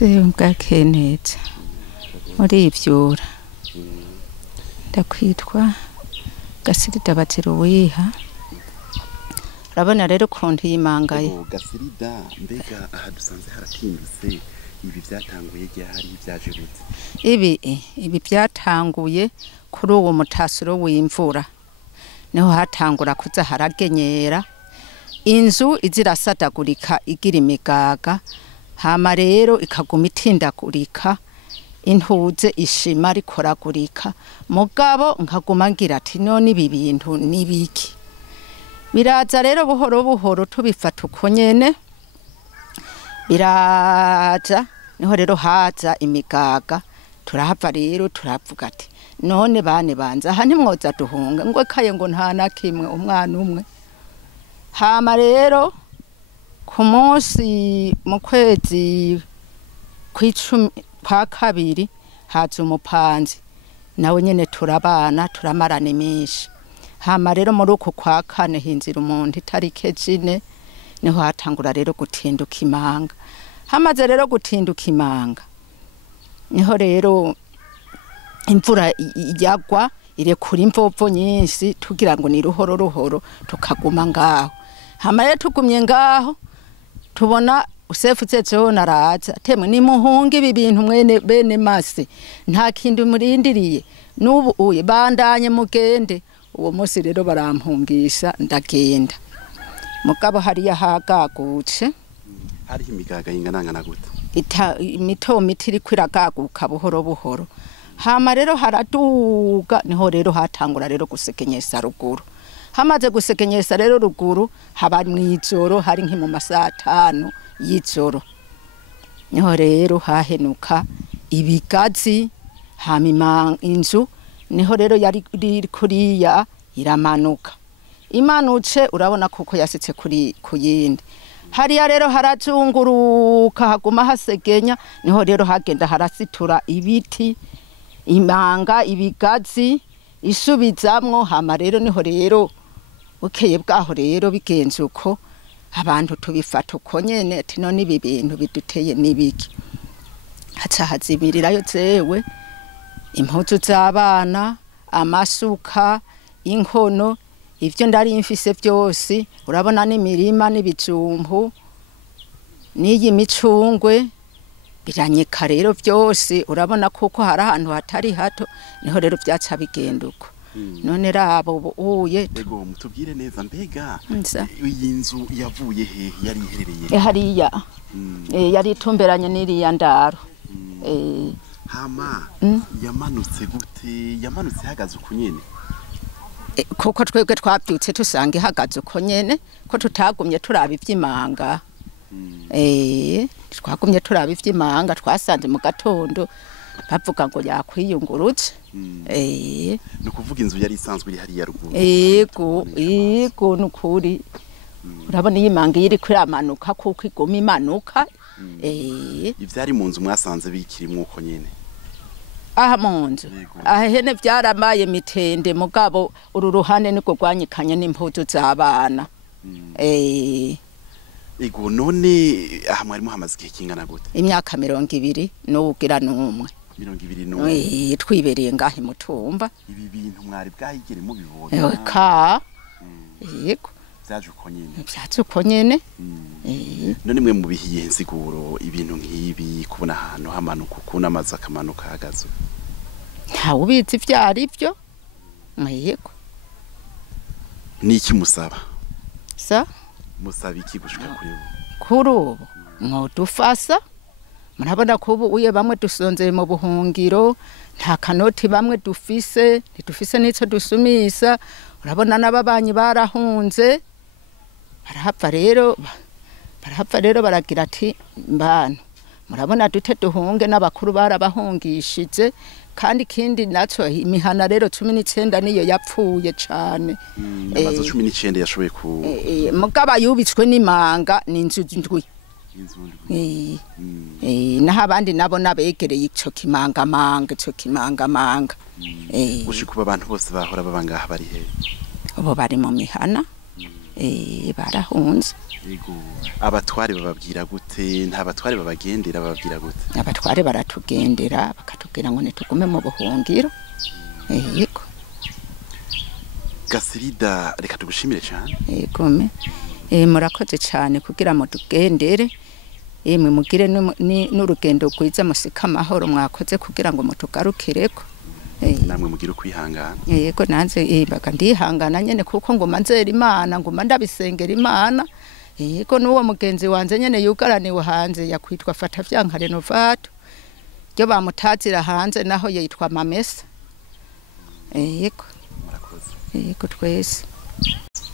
Bwakeye neza muri ivyura ndakwitwa Gasirida Batiro wiha urabona rero ukuntu yimangaye Gasirida mbega aha dusanze haratindutse ibi byatanguye ryari byaje gute ibi byatanguye kuri uwo mutasiro w'imvura niho hatangura kuza haragenyera inzu izirasadagurika igira imigaga hama rero ikaguma itindagurika intuze ishima rikoragurika mugabo nkaguma ngira ati none ibi bintu nibiki biraza rero buhoro buhoro tubifata uko nyene biraza niho rero haza imigaga turahava rero turavuga ati none bane banza aha ntimwoza duhunga ngo kaye ngo nta nakimwe umwana umwe hama rero ku munsi mu kwezi kw'icumi kwa kabiri haza umupanzi nawe nyene turabana turamarana iminsi hama rero muri uko kwa kane hinzira umuntu itarike zine niho hatangura rero gutinduka imanga hamaze rero gutinduka imanga niho rero imvura yagwa irekura imvovo nyinshi tugira ngo ni ruhoro ruhoro tukaguma ngaho hama rero tugumye ngaho tubona usefu zezeho naraza temwe ni muhunga ibi bintu mwene bene mase nta kindi murindiriye n'ubu uye bandanye mugende uwo munsi rero barampungisha ndagenda mugabo hariya hagagutse hari imigaga ingana gute imito iri kwiragaguka buhoro buhoro hama rero haraduga niho rero hatangura rero gusekenyesa ruguru hamaze gusekenyesa rero ruguru haba mwijoro hari nki mu masaha 5 y'ijoro niho rero hahenuka ibigazi hama inzu niho rero yari kuriya iramanuka imanutse urabona kuko yasitse kuri kuyindi hariya rero harazunguruka haguma hasegenya niho rero hagenda harasitura ibiti imanga ibigazi isubizamwo hama rero niho rero ukeye bwaho rero bigenze uko abantu tubifata uko nyene ati none ibi bintu biduteye nibiki haca hazimirirayo zewe impuzu z'abana amasuka inkono ivyo ndari mfise byose urabona n'imirima n'ibijumbu n'iyi micungwe biranyeka rero byose urabona kuko hari ahantu hatari hato niho rero byaca bigenduko none rabo uye ego mutubwire neza mbega iyi nzu yavuye he yari iherereye hariya yari itumberanye n'iriya ndaro hama yamanutse gute yamanutse hagaze uko nyene kuko twebwe twabyutse tusanga ihagaze uko nyene ko tutagumye turaba ivy'imanga twagumye turaba ivy'imanga twasanze mu gatondo bavuga ngo yakwiyungurutse no kuvuga inzu yari isanzwe iri hariya ruguru yego nukuri urabona imanga iri kwiramanuka kuko igoma imanuka ivyari mu nzu mwasanze bikirimwe uko nyene aha munzu aha hene byaramaye mitende mugabo uru ruhande niko gwanyikanye n'impuzu z'abana ego none aha mwari muhamaze igihe kingana gute imyaka 20 n'ugira n'umwe 21 twibereye ngahe mutumba ibi bintu mwari bwahigire mu bibona ka yego byaje uko nyene none mwe mu bihiye nsiguro ibintu nk'ibi kubona ahantu hamanuka kunamaza akamanuka hagaze nta ubizi vyari byo yego niki musaba sa musaba iki gushika kuri ubu mwodufasa murabona ko ubu uye bamwe dusonzeye mu buhungiro nta kanoti bamwe dufise ntidufise nico dusumisa urabona n'ababanyi barahunze barahava rero baragira ati mbana murabona dute duhunge n'abakuru barabahungishije kandi kindi naco imihana rero 19 niyo yapfuye cane amazo 19 yashoboye ku mugaba yubitswe n'imanga n'inzu ndwi naho abandi nabo nabegereye ico kimangamanga gushikuba abantu bose bahora babangaha bari he ubo bari mu mihana barahunze Yego abatware bababwira gute nta batware babagendera bababwira gute abatware baratugendera bakatubwira ngo nitugume mu buhungiro yego Gasirida reka tugushimire cyane yego murakoze cyane kugira ngo tugendere yemwe mugire n'urugendo rwiza musika amahoro mwakoze kugira ngo mutugarukireko namwe mugira kwihangana yego nanze baga ndihangana nyene kuko ngo manzera Imana ngo ndabisengera Imana yego nuwo mugenzi wanje nyene yugaraniwe hanze yakwitwa fata vyanka renovato ryo bamutazira hanze naho yitwa Mamesa yego murakoze yego twese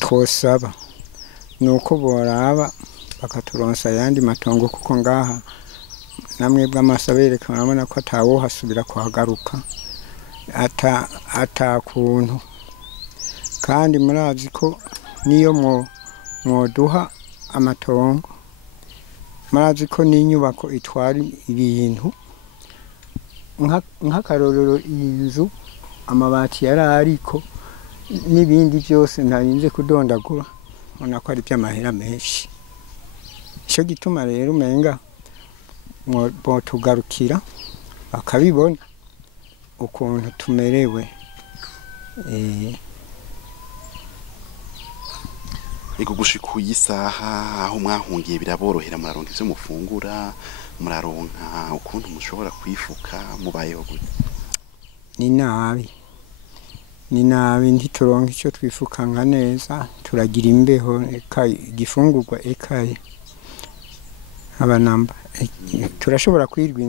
twosaba nuko boraba bakaturonsa yandi matongo kuko ngaha namwe bw'amasabere kanabona ko atawo hasubira kuhagaruka ata kuntu kandi murazi ko niyo mwoduha amatongo murazi ko n'inyubako itwara ibintu nk'akarorero inzu amabati yarariko n'ibindi byose ntarinze kudondagura ubona ko ari by'amahera menshi cyo gituma rero umenga botugarukira bakabibona ukuntu tumerewe Ego gushika isaha aho mwahungiye biraborohera muraronka ivyo mufungura muraronka ukuntu mushobora kwifuka mubayeho gute ni nabi ntituronka icyo twifuka nka neza turagira imbeho igifungurwa ekaye abanamba turashobora kwirwa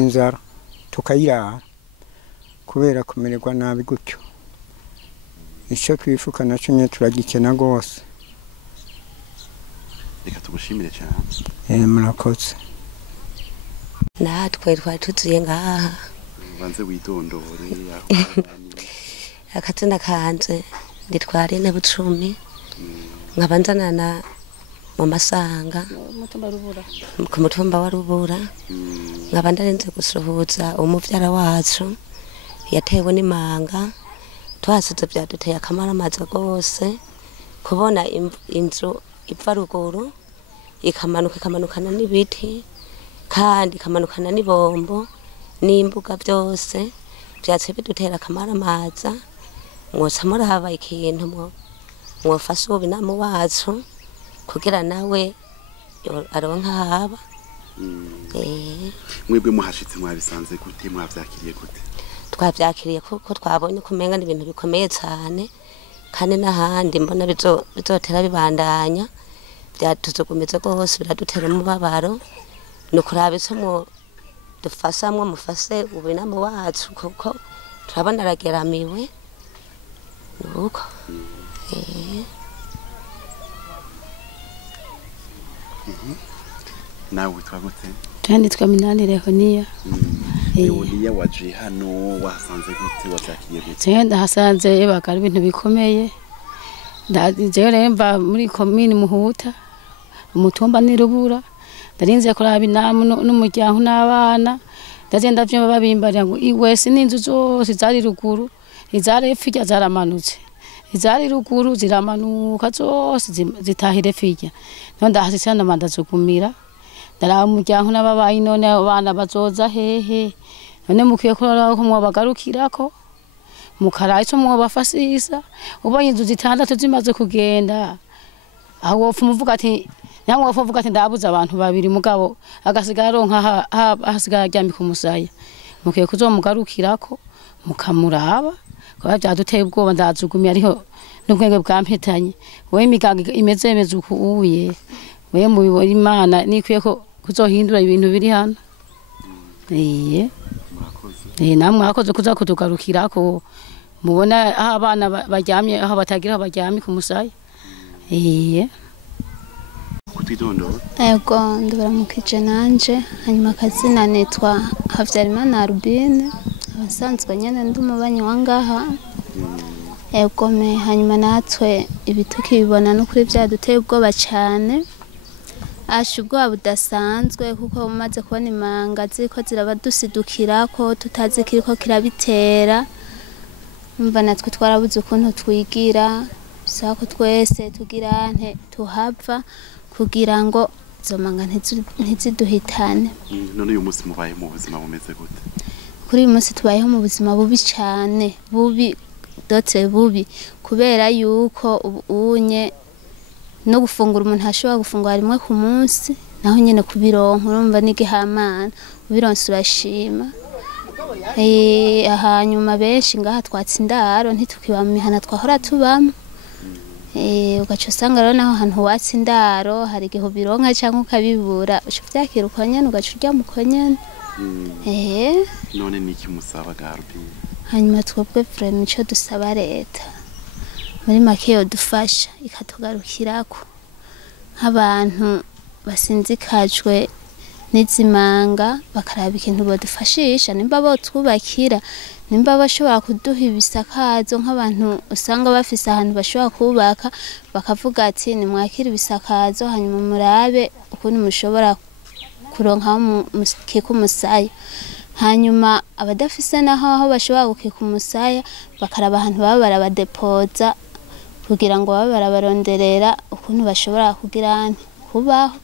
inzara tukayirara kubera kumererwa nabi gutyo icyo twifuka nacyo nyine turagikena rwose reka tugushimire cyane murakoze natwe twari tuzuye ngaha banze widondore akazina kanje nditwara ine bucumi nkabanzanana mu masanga ku mutumba wa Rubura nkaba ndarinze gusuhuza umuvyara wacu yatewe n'imanga twasize byaduteye akamaramaza rwose kubona inzu ipfa ruguru ikamanukana n'ibiti kandi ikamanukana n'ibombo n'imbuga byose byatse bidutera akamaramaza mwosa muraba ikintu mwofasha ubinamu wacu kugira nawe aronka haba mwebwe muhashitse mwabisanze gute mwavyakiriye gute twavyakiriye kuko twabonye kumenga n'ibintu bikomeye cyane kandi n'ahandi mbona bizotera bibandanya byatuzugumize rwose biradutera umubabaro nukuraba ico dufasamwe mufase ubinamu wacu kuko turabona arageramiwe nuko nawe witwa gute Tandi twa Minani Lehonia Lehonia waje hano wasanze gute wavyakiriye gute Cyenda hasanze bakari ibintu bikomeye ndaje remba muri komini Muhuta umutumba ni Rubura ndarinze kuraba inamu n'umuryango n'abana ndagenda vyumva babimbarira ngo iwese n'inzu zose zari ruguru izare fijya zaramanutse izari ruguru ziramanuka zose zitahire fijya none ndahasise ndamandazugumira ndara umuryango n'ababayi none abana bazoza hehe none mukwiye kurara ko mwabagarukirako mukaraye cyo mwabafasisa ubonye inzu zitandatu zimaze kugenda aho wofu muvuga ati namwe wofu muvuga ati ndabuza abantu babiri mugabo agasigara ronka hasigara ryambi ku musaya mukwiye kuzomugarukirako mukamuraba kwa byaduteye ubwoba ndazugumye ariho n'ubwenge bwampetanye we imigaga imeze uko uye we mu bibora Imana nikwiye ko kuzohindura ibintu biri hano namwe mwakoze kuza kutugarukirako mubona aho abana baryamye aho batagira aho baryamye ku musaya kutidondora ego ndabaramukije nanje hanyuma akazina nitwa Havyarimana Albine abasanzwe nyene ndi umubanyi wangaha ego hanyuma natwe ibituki bibona no kuri byaduteye ubwoba cyane ashubwo budasanzwe kuko umaze kubona imanga ziko zirabadusidukira ko tutazi kiriko kirabitera umva natwe twarabuze ukuntu twigira bisaba ko twese tugira tuhava kugira ngo izo manga ntiziduhitane. None uyu munsi mubaye mu buzima bumeze gute? Kuri uyu munsi tubayeho mu buzima bubi cyane, bubi bubi, kubera yuko ubunye no gufungura umuntu ashobora gufungura rimwe ku munsi, naho nyine kubironka urumva n'igihamana, ubironse urashima. Hanyuma benshi ngaha twatse indaro ntitukiba mu mihana twahora tubamo. Ugaca usanga rero naho hantu watse indaro hari igihe ubironka cyangwa ukabibura, uca uvyakira uko nyene ugaca urya mu ko nyene. None niki musaba Garbi? Hanyuma twebwe vraiment ico dusaba leta muri make yodufasha ikatugarukirako nk'abantu basinzikajwe n'izimanga, bakaraba ikintu bodufashisha, nimba botwubakira, nimba bashobora kuduha ibisakazo nk'abantu usanga bafise ahantu bashobora kubaka, bakavuga ati nimwakira ibisakazo hanyuma murabe ukuntu mushobora kuronka mukika umusaya. Hanyuma abadafise naho aho bashobora gukika umusaya, bakaraba ahantu baba barabadepoza kugira ngo babe barabaronderera ukuntu bashobora kugira kubaho,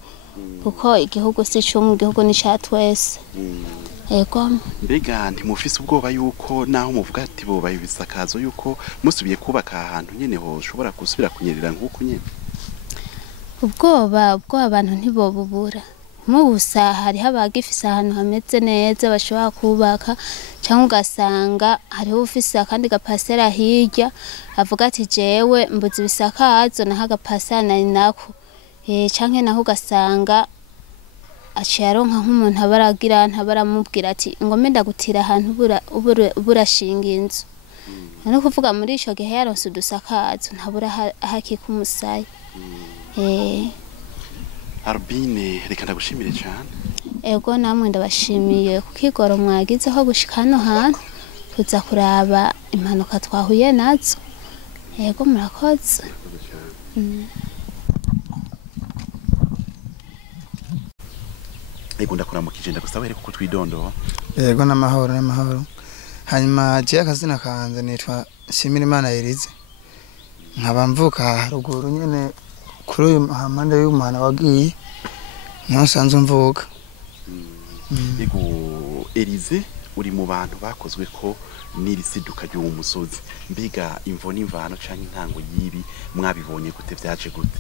kuko igihugu si cumwe, igihugu ni ca twese. Ego. Mbega ntimufise ubwoba yuko naho muvuga ati bobaye ibisakazo yuko musubiye kubaka ahantu nyene ho ushobora gusubira kunyerera nk'uko nyene? Ubwoba abantu ntibobubura. Mubusa hariho abagifise ahantu hameze neza bashobora kubaka, cyangwa ugasanga hariho ufise akandi gapasera hirya avuga ati jewe mbuze ibisakazo naho agapasera nari nako. Canke naho ugasanga aciye aronka nk'umuntu abaragira ntabaramubwira ati ngome ndagutira ahantu burashinga inzu. No kuvuga muri ico gihe yaronse udusakazo ntabura hakika umusaya. Arbine, reka ndagushimire cyane. Ego namwe ndabashimiye kukigoro mwagizeho gushika hano hantu kuza kuraba impanuka twahuye nazo. Ego murakoze. Ego ndakuramukije ndagusaba rero kuko twidondora. Ego n'amahoro. Hanyuma je akazina kanze nitwa Shimirimana Elize. Nkaba mvuka haruguru nyene kuri uyu muhanda y'umwana wagiye niho sanzwe mvuka. Ego Elize uri mu bantu bakozwe ko n'irisiduka ryo mu musozi, mbiga imvo n'imvano canke intango yibi mwabibonye gute, vyaje gute?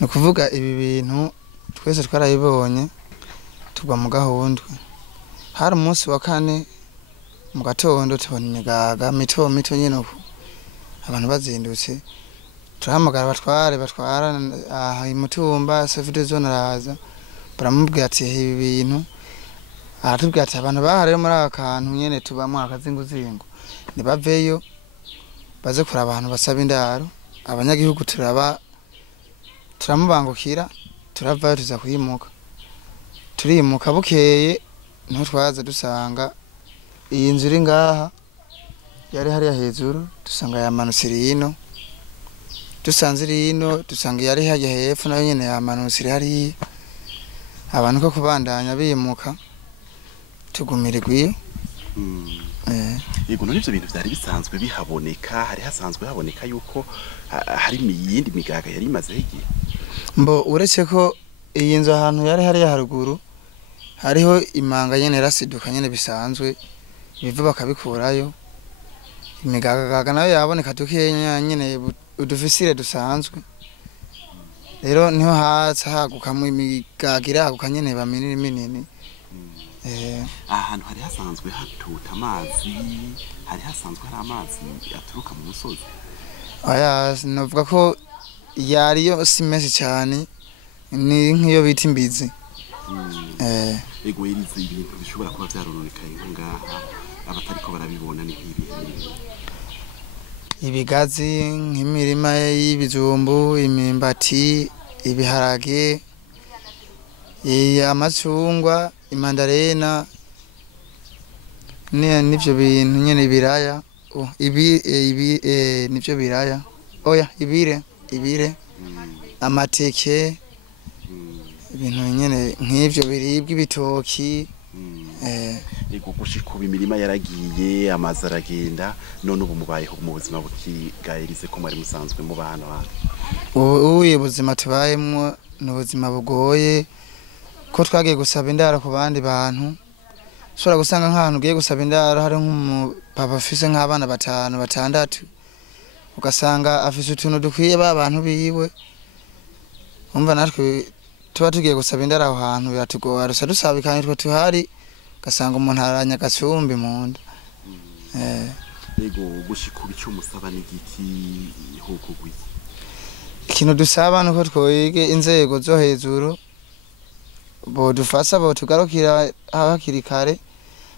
No kuvuga ibi bintu twese twarayibonye tugwa mu gahundwe. Hari umunsi wa kane mu gatondo tubona imigaga mito nyene uko abantu bazindutse, turahamagara batwara aha imutumba sefide zone araza baramubwira ati ibi bintu, aratubwira ati abantu bahari muri akantu nyene tubamwe akazinguzingo nibaveyo baze kuri abantu basaba indaro. Abanyagihugu turamubangukira turavayo tuza turimuka bukeye niho twaza dusanga iyi nzu iri ngaha yari hariya hejuru, dusanga yamanutse rino, dusanze rino dusanga yari hajya hepfo nayo nyene yamanutse iri hariya. Abantu ko kubandanya bimuka tugumira igwiyo. Yego none ivyo bintu vyari bisanzwe bihaboneka, hari hasanzwe haboneka yuko hari iyindi migaga yari imaze igihe? Mbo uretse ko iyi nzu ahantu yari hariya haruguru hariho imanga nyene rasiduka nyene bisanzwe biva bakabikurayo, imigagaga nayo yaboneka dukenya nyene udufisire dusanzwe. Rero niho haguka mu imigaga iraguka nyene ba minini. Ahantu hari hasanzwe hatuta amazi, hari hasanzwe hari amazi aturuka mu musozi? Aya novuga ko yariyo si menshi cyane, ni nk'iyo bita imbizi. Ego Elize, ibintu bishobora kuba vyarononekaye ngaha abatariko barabibona ni nk'ibihe? Ibigazi nk'imirima y'ibijumbu, imimbati, ibiharage, amacungwa, imandarena, nivyo bintu nyene biraya, nivyo biraya. Oya ibire amateke, ibintu nyene nk'ivyo biribwa ibitoki. ego gushika ubu imirima yaragiye amazi aragenda none ubu mubayeho mu buzima bukigayirize ko mwari musanzwe mu bana bana ubu ubuzima tubayemwo ni ubuzima bugoye ko twagiye gusaba indaro ku bandi bantu ushobora gusanga nk'ahantu ugiye gusaba indaro hari nk'umupapa afise nk'abana 5 6 ugasanga afise utuntu dukwiye ba bantu biwe umva natwe tuba tugiye gusaba indaro aho hantu biratugora rusa dusaba ikanitwe tuhari ugasanga umuntu aranya gasumbi mu nda ego gushika ubu icyo musaba n'igiki hokugwi ikintu dusaba nuko twoyige inzego zo hejuru bodufasha botugarukira hakiri kare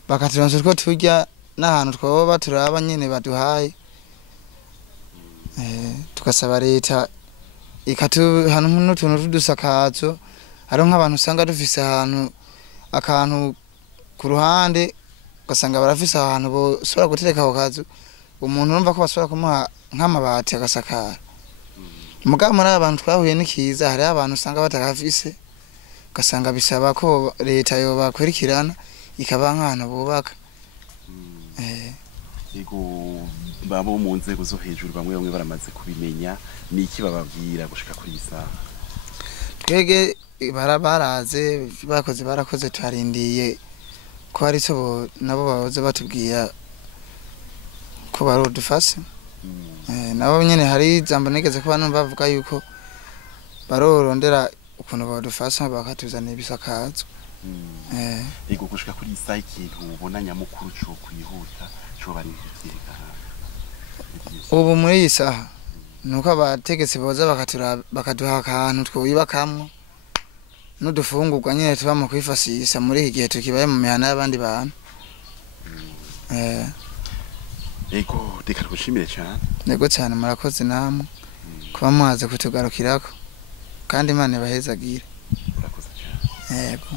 bakaturonsa two turya n'ahantu twoba turaba nyene baduhaye tugasaba leta ikatuha n'utuntu tudusakazo ari nk'abantu usanga dufise akantu ku ruhande ugasanga barafise ahantu bosubira gutereka ako kazu umuntu urumva ko basubira kumuha nk'amabati agasakara mugabo muri abantu twahuye n'ikiza hari abantu usanga batakafise ugasanga bisaba ko leta yobakurikirana ikaba nk'ahantu bubaka ego babo mu nzego zo hejuru bamwe baramaze kubimenya niki bababwira gushika kuri isaha twege baraze barakoze twarindiye ko ari cyo nabo bahoze batubwira ko barodufase nabo nyene hari jambo negeze ko bantu bavuga yuko barorondera ukuntu badufasha bakatuzana ibisakazo ego gushika kuri isaha ikintu ubona nyamukuru cyo kwihuta cyo bari ikireka ubu muri iyi saha nuko abategetsi boza bakaduha akantu twibakamwo n'udufungurwa nyene tuba mu kwifashisha muri iki gihe tukibaye mu mihana y'abandi bantu ego reka tugushimire cyane nego cyane murakoze namwe kuba mwaze kutugarukirako kandi Imana ibahezagire urakoze cyane yego